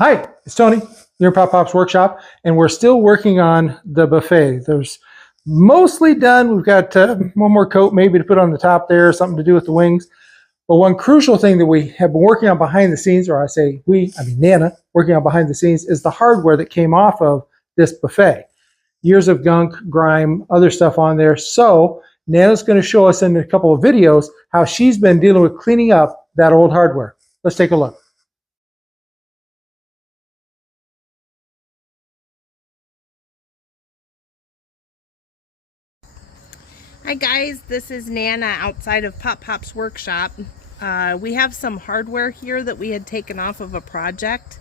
Hi, it's Tony, your Pop Pop's Workshop, and we're still working on the buffet. There's mostly done. We've got one more coat maybe to put on the top there, something to do with the wings. But one crucial thing that we have been working on behind the scenes, or I mean Nana, working on behind the scenes, is the hardware that came off of this buffet. Years of gunk, grime, other stuff on there. So Nana's going to show us in a couple of videos how she's been dealing with cleaning up that old hardware. Let's take a look. Hi guys, this is Nana outside of Pop Pop's Workshop. We have some hardware here that we had taken off of a project,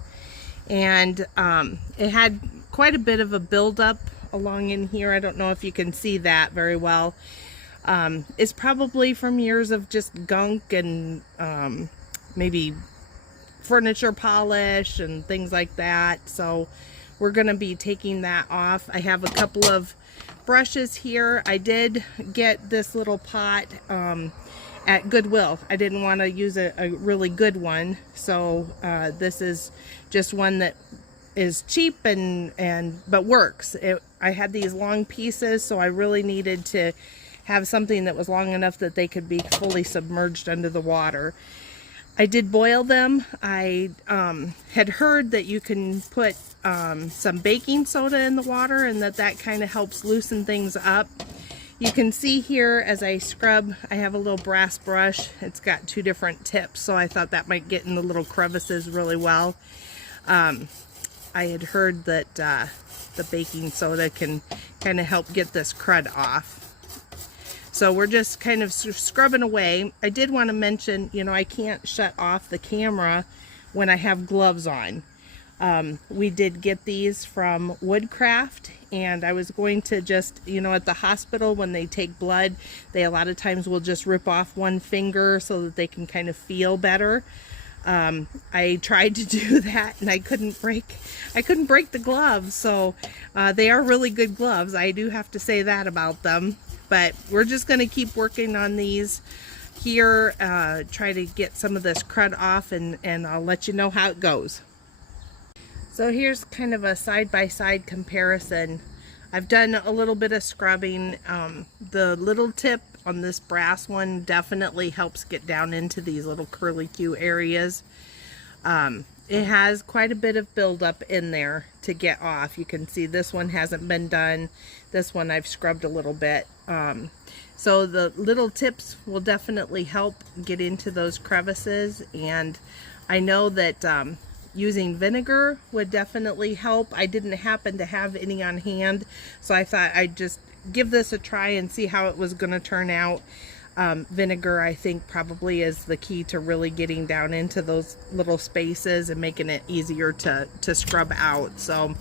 and it had quite a bit of a buildup along in here. I don't know if you can see that very well. It's probably from years of just gunk and maybe furniture polish and things like that. So we're going to be taking that off. I have a couple of brushes here. I did get this little pot at Goodwill. I didn't want to use a really good one, so this is just one that is cheap but works. I had these long pieces, so I really needed to have something that was long enough that they could be fully submerged under the water. I did boil them. I had heard that you can put some baking soda in the water, and that kind of helps loosen things up. You can see here as I scrub, I have a little brass brush. It's got two different tips, so I thought that might get in the little crevices really well. I had heard that the baking soda can kind of help get this crud off. So we're just kind of scrubbing away. I did want to mention, I can't shut off the camera when I have gloves on. We did get these from Woodcraft, and I was going to just, at the hospital when they take blood, they a lot of times will just rip off one finger so that they can kind of feel better. I tried to do that and I couldn't break the gloves. So they are really good gloves. I do have to say that about them. But we're just going to keep working on these here, try to get some of this crud off, and I'll let you know how it goes. So here's kind of a side-by-side comparison. I've done a little bit of scrubbing. The little tip on this brass one definitely helps get down into these little curlicue areas. It has quite a bit of buildup in there to get off. You can see this one hasn't been done. This one I've scrubbed a little bit. So the little tips will definitely help get into those crevices. And I know that using vinegar would definitely help. I didn't happen to have any on hand, so I thought I'd just give this a try and see how it was going to turn out. Vinegar, I think, probably is the key to really getting down into those little spaces and making it easier to scrub out. So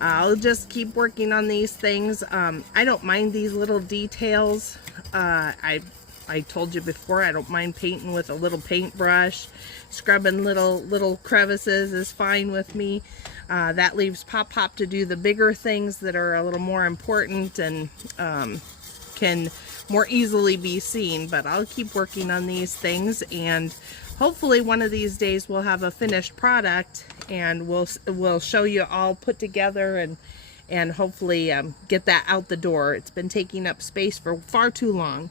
I'll just keep working on these things. I don't mind these little details. I told you before, I don't mind painting with a little paintbrush. Scrubbing little crevices is fine with me. That leaves Pop Pop to do the bigger things that are a little more important and can more easily be seen. But I'll keep working on these things, and hopefully one of these days we'll have a finished product, and we'll show you all put together and hopefully get that out the door. It's been taking up space for far too long.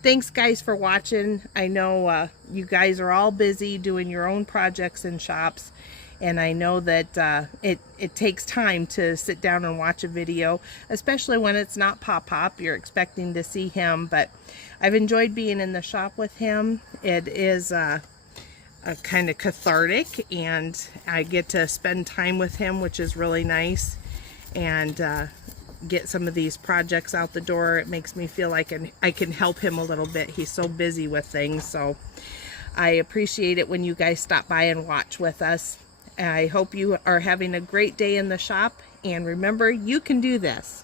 Thanks guys for watching. I know you guys are all busy doing your own projects and shops, and I know that it takes time to sit down and watch a video, especially when it's not Pop Pop. You're expecting to see him, but I've enjoyed being in the shop with him. It is a kind of cathartic, and I get to spend time with him, which is really nice, and get some of these projects out the door. It makes me feel like I can help him a little bit. He's so busy with things, so I appreciate it when you guys stop by and watch with us. I hope you are having a great day in the shop, and remember, you can do this.